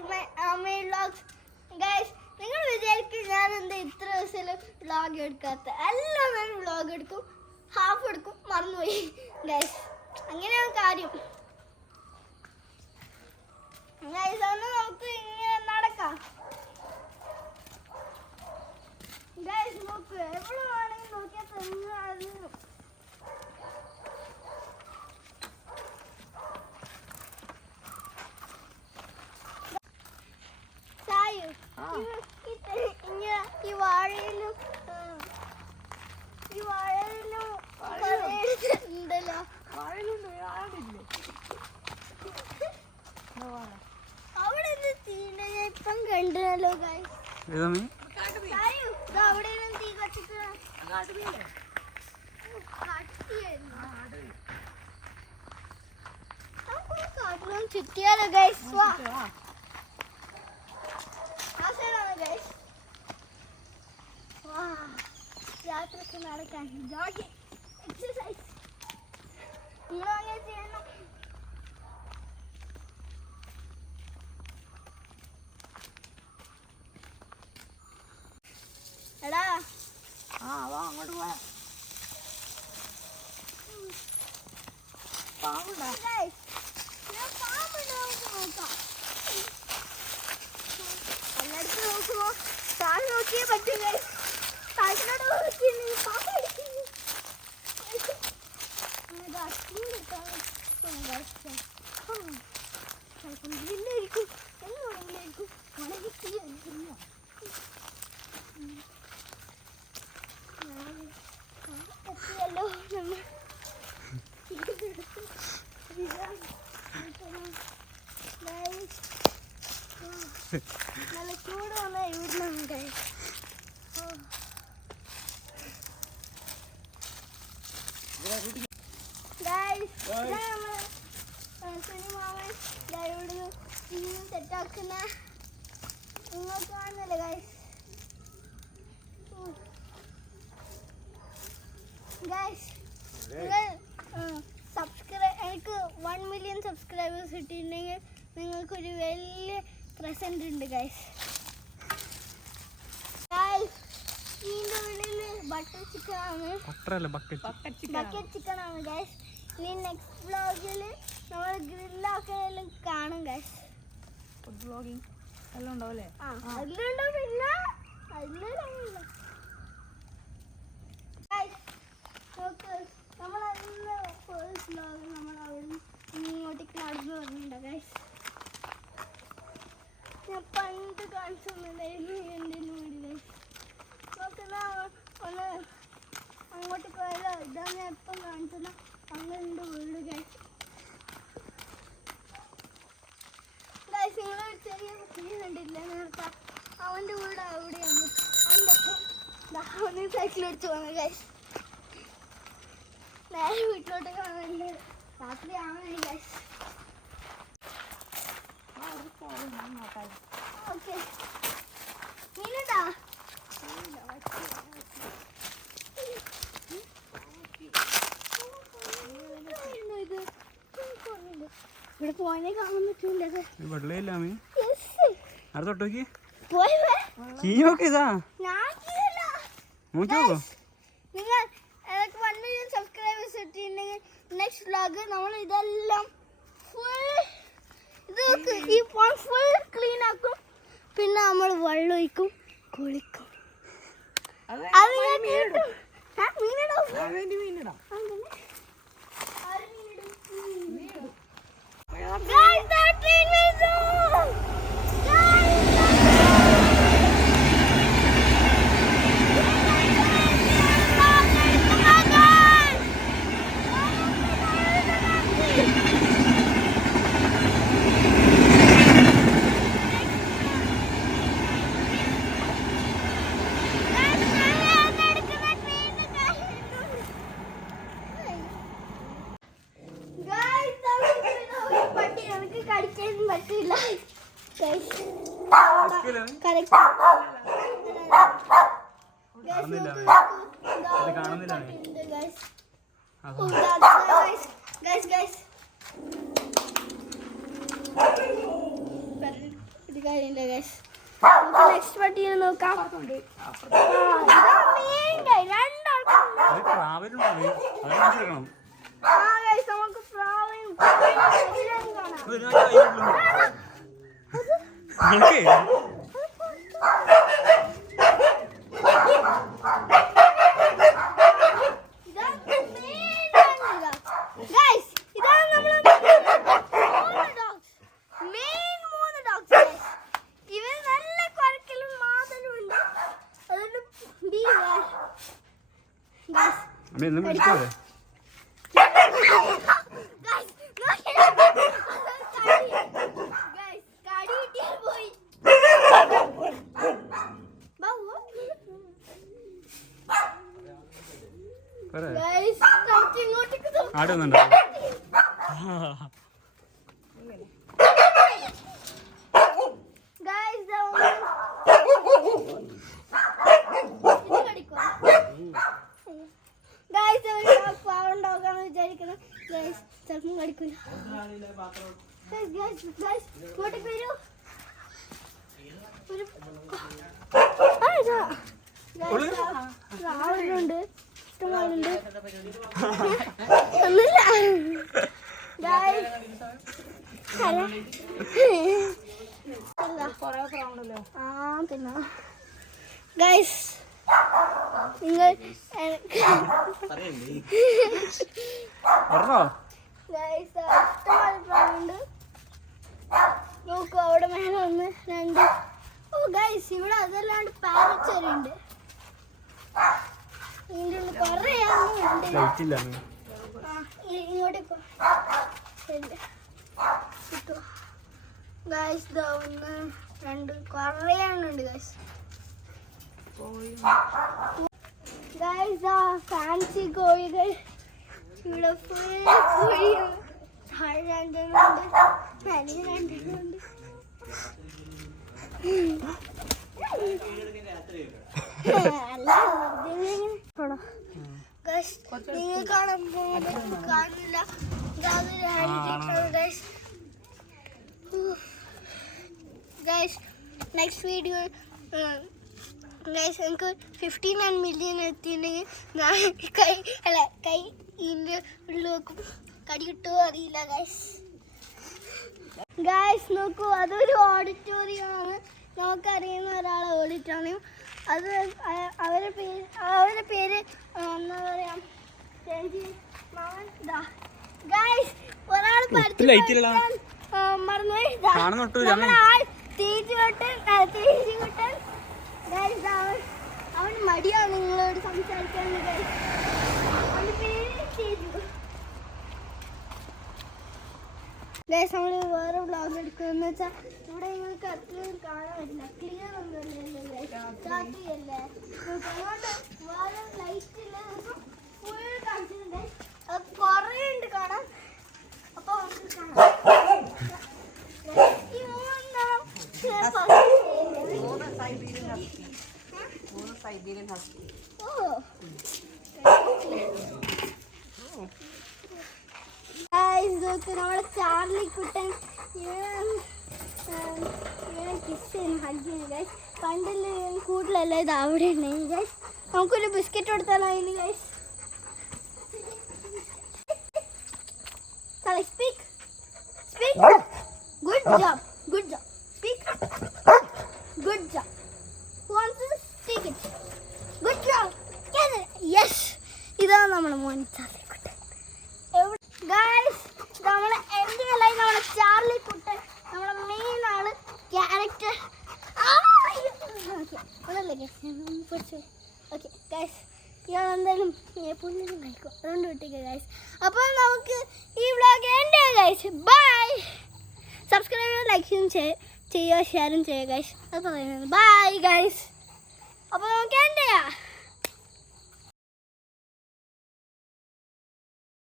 To my Amey vlogs. Guys, നിങ്ങൾ വിചാരിക്കും ഞാൻ എന്താ ഇത്ര ദിവസം വ്ലോഗ് എടുക്കാത്ത? എല്ലാം ഞാൻ വ്ലോഗ് എടുക്കും, ഹാഫ് എടുക്കും, മറന്നുപോയി. ഗൈസ്, അങ്ങനെയാണ് കാര്യം. ഗൈസ്, അന്ന് നമുക്ക് ഇങ്ങനെ നടക്കാം. ഗൈസ്, നോക്ക്, എവിടെ വേണമെങ്കിൽ നോക്കിയാൽ തെങ്ങ് അത് ഈ വാഴയിലും ഉണ്ടല്ലോ. അവിടെ ഇപ്പം കണ്ടല്ലോ ഗൈസ്. അവിടെ തീ കത്തിട്ട് ചുറ്റിയാലോ ഗൈസ്. യാത്രക്ക് നടക്കാൻ ജോഗിങ് എക്സസൈസ് നിങ്ങൾ അങ്ങനെ ചെയ്യണം. എടാ അങ്ങോട്ട് പോയാ പാമ്പുണ്ടോ? നോക്കാം, എല്ലായിടത്തും നോക്കുമോ? താഴെ നോക്കിയേ പറ്റില്ല. താഴോട്ട് നോക്കി പാമ്പ് അടിക്കുന്നു. ഇതില്ലായിരിക്കും, എന്ന് വേണമെങ്കിലായിരിക്കും ഉണങ്ങി തീ അടിക്കുന്നു. എത്തിയല്ലോ നമ്മൾ. നല്ല ചൂട് വന്നാൽ ഇവിടുന്നുണ്ട്. സെറ്റാക്കുന്ന നിങ്ങൾക്ക് കാണുന്നല്ലേ ഗൈസ്. ഗൈസ്, നിങ്ങൾ എനിക്ക് 1 മില്യൺ സബ്സ്ക്രൈബേഴ്സ് കിട്ടിയിട്ടുണ്ടെങ്കിൽ നിങ്ങൾക്കൊരു വലിയ പ്രസന്റ് ഉണ്ട് ഗൈസ്. ഇതിൻ്റെ ഉള്ളിൽ ബട്ടർ ചിക്കൻ ആണ്, ബക്കറ്റ് ചിക്കൻ ആണ് ഗൈസ്. ഇനി നെക്സ്റ്റ് വ്ലോഗിൽ നമ്മൾ ഗ്രില്ലൊക്കെ എല്ലാം കാണും ഗൈസ്. ഫുഡ് വ്ലോഗിങ് എല്ലാം ഉണ്ടാവില്ലേ? അതിലുണ്ടാവും. പിന്നെ അതിലുള്ള നമ്മളന്ന് ഫസ്റ്റ് വ്ലോഗ് നമ്മൾ അവിടെ ഇങ്ങോട്ടേക്ക് നടന്നു വരുന്നുണ്ടോ ഗൈസ്? ഞാൻ പണ്ട് കാണിച്ചിട്ടുണ്ടായിരുന്നു എൻ്റെ വീട് ഗൈസ്. നോക്കുന്ന ഒന്ന് അങ്ങോട്ടേക്ക് പോയാലോ? ഇതാണ് ഞാൻ എപ്പം കാണിച്ചത്. അങ്ങനെ വീട് ഗൈസ്. ഗൈസ്, നിങ്ങളൊരു ചെറിയ കുട്ടിയെ കണ്ടില്ല നേരത്തെ? അവൻ്റെ വീട് അവിടെയാണ്. അവൻ്റെ അവന് സൈക്കിൾ അടിച്ചു പോകുന്നത് ഗൈസ്. നേരെ വീട്ടിലോട്ട് കാണുന്നുണ്ട്. രാത്രി ആവണേ ഗൈസ്. ഓക്കെ, മീനുണ്ടാ? ഇവിടെ പോയേ കാണാൻ പറ്റൂല. നിങ്ങൾ 1 മില്യൺ സബ്സ്ക്രൈബേഴ്സ് കിട്ടിയിട്ടുണ്ടെങ്കിൽ നെക്സ്റ്റ് വ്ലോഗ് നമ്മൾ ഇതെല്ലാം ഫുൾ ഫുൾ ക്ലീൻ ആക്കും. പിന്നെ നമ്മൾ വെള്ളം ഒഴിക്കും, കുളിക്കും. പറ്റില്ല. കാര്യമില്ല ഗൈസ്. നമുക്ക് നെക്സ്റ്റ് പട്ടിയെ നോക്കാം. നമുക്ക് പ്രാവും ചിലപ്പം കടിക്കില്ല. രാവിലുണ്ട് ഇഷ്ടമാരുണ്ട് ഒന്നുമില്ല. പിന്നെ ഗൈസ് നിങ്ങൾ ഇഷ്ടമായിട്ടുണ്ട്. നോക്കൂ അവിടെ മേലെ 1 2. ഓ ഗൈസ് ഇവിടെ അതല്ലാണ്ട് പാരറ്റ്സ് വരെ ഉണ്ട്. ഇതിൻ്റെ ഉള്ളിൽ കുറേ ഇങ്ങോട്ട് ഗൈസ് 1 2 കുറേ എണ്ണുണ്ട് ഗൈസ്. ഗൈസ് ഫാൻസി കോഴികൾ ഇവിടെ ഫുൾ കോഴിയാണ്. താഴെ 2 ഉണ്ട്, മേലെ 2 ഉണ്ട്. നിങ്ങൾ കാണാൻ പോകുമ്പോൾ കാണില്ല. നെക്സ്റ്റ് വീഡിയോ ഗൈസ് എനിക്ക് 59 മില്യൺ എത്തിയിട്ടുണ്ടെങ്കിൽ ഞാൻ കൈ ഇതിൻ്റെ ഉള്ളിൽ വെക്കും. കടി കിട്ടുമോ അറിയില്ല ഗൈസ്. നോക്കൂ അതൊരു ഓഡിറ്റോറിയമാണ്. നമുക്കറിയുന്ന ഒരാളെ ഓഡിറ്റോറിയം. അത് അവരുടെ പേര് എന്താ പറയാ ഒരാൾ മറന്നുപോയി. അവൻ മടിയാണ് നിങ്ങളോട് സംസാരിക്കാൻ. അവൻ്റെ പേര് ഗൈസ് നമ്മൾ വേറെ വ്ളോഗ് എടുക്കുകയെന്ന് വെച്ചാൽ ഇവിടെ നിങ്ങൾക്ക് അത്രയും കാണാൻ പറ്റില്ല. ക്ലിയർ ഒന്നുമല്ലല്ലോ രാത്രിയല്ലേ. അതുകൊണ്ട് വേറെ ലൈറ്റില്ല, ഫുൾ കാണിച്ചിട്ടുണ്ട്. അത് കുറേ ഉണ്ട് കാണാൻ. അപ്പോൾ നമുക്ക് കാണാം. നമ്മളെ ചാർലി കുട്ടൻ കിസ് ചെയ്യുന്നു, ഹഗ് ചെയ്യുന്നു ഗൈസ്. പണ്ടിൽ കൂടുതലല്ല ഇത് അവിടെ ഉണ്ടെങ്കിൽ ഗൈസ്. നമുക്കൊരു ബിസ്ക്കറ്റ് കൊടുത്താലോ അതിന് guys? Speak speak. Good job, good job. Speak. Good job. Take it. Good job. Yes, ഇതാണ് നമ്മുടെ മോൻ ചാർലി കുട്ടൻ. ഗൈസ് നമ്മളെ എൻ്റെ അല്ലായി നമ്മളെ ചാർലി കുട്ടൻ നമ്മളെ മെയിൻ ആണ് ക്യാരക്ടർ. ഓക്കെ ഗൈസ്, ഇയാൾ എന്തായാലും പുല്ലിനും കഴിക്കും, അതുകൊണ്ട് വിട്ടേക്കുക ഗൈസ്. അപ്പോൾ നമുക്ക് ഈ വ്ളോഗ് എൻ്റെ ഗൈസ്. ബൈ. സബ്സ്ക്രൈബ് ചെയ്യുക, ലൈക്ക് ചെയ്യുക, ഷെയറും ചെയ്യുക ഗൈസ്. അത് പറയുന്നത് ബൈ ഗൈസ്. അപ്പോൾ നമുക്ക് എൻ്റെ